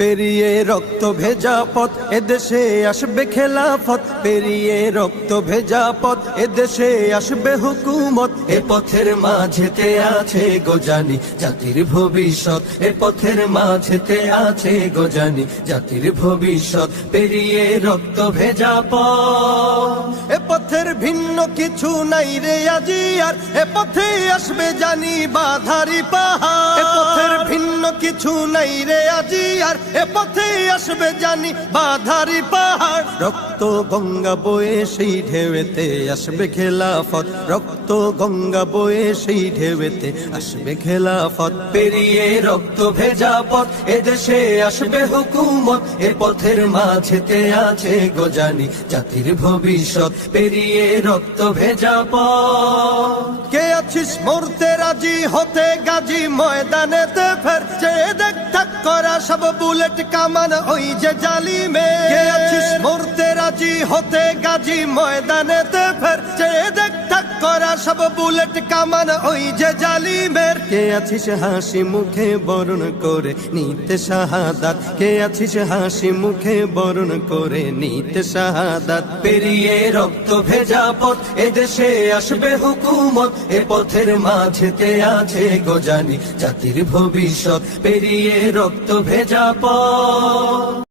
পেরিয়ে রক্ত ভেজা পথ এদেশে আসবে খেলাফত, পেরিয়ে রক্ত ভেজা পথ এদেশে আসবে হুকুমত। এ পথের মাঝেতে আছে গোজানি জাতির ভবিষ্যৎ, এ পথের মাঝেতে আছে গোজানি জাতির ভবিষ্যৎ। পেরিয়ে রক্ত ভেজা পথ, এ পথের ভিন্ন কিছু নাই রে আজি আর, এ পথে আসবে জানি বাধারি পাহাড়। এ পথের ভিন্ন কিছু নাই রে আজি আর, এ পথে আসবে জানি বাধারি পাহাড়। রক্ত গঙ্গা বয়ে সেই ঢেউতে আসবে খেলাফত, রক্ত গঙ্গা বয়ে সেই ঢেউতে আসবে খেলাফত। পেরিয়ে রক্ত ভেজা পথ এদেশে আসবে হুকুমত, এ পথের মাঝেতে আছে গোজানি জাতির ভবিষ্যৎ। পেরিয়ে রক্ত ভেজা পথ, কে আছিস মরতে রাজি হতে গাজী ময়দানেতে ফের, যে দেখ ঠাক করা সব বুলেট কামান ওই যে জালিমে। কে আছিস মরতে রাজি হতে গাজী ময়দানেতে ফের, যে দেখ ঠাক করা সব বুলেট কামান ওই যে জালিমের। কে আছিস হাসি মুখে বরণ করে নিতে শাহাদাত, কে আছিস হাসি মুখে বরণ করে নিতে শাহাদাত। পেরিয়ে রক্ত ভেজা পথ এদেশে আসবে হুকুমত, এ পথের মাঝেতে আছে গোজানি জাতির ভবিষ্যৎ। পেরিয়ে রক্ত ভেজা পথ।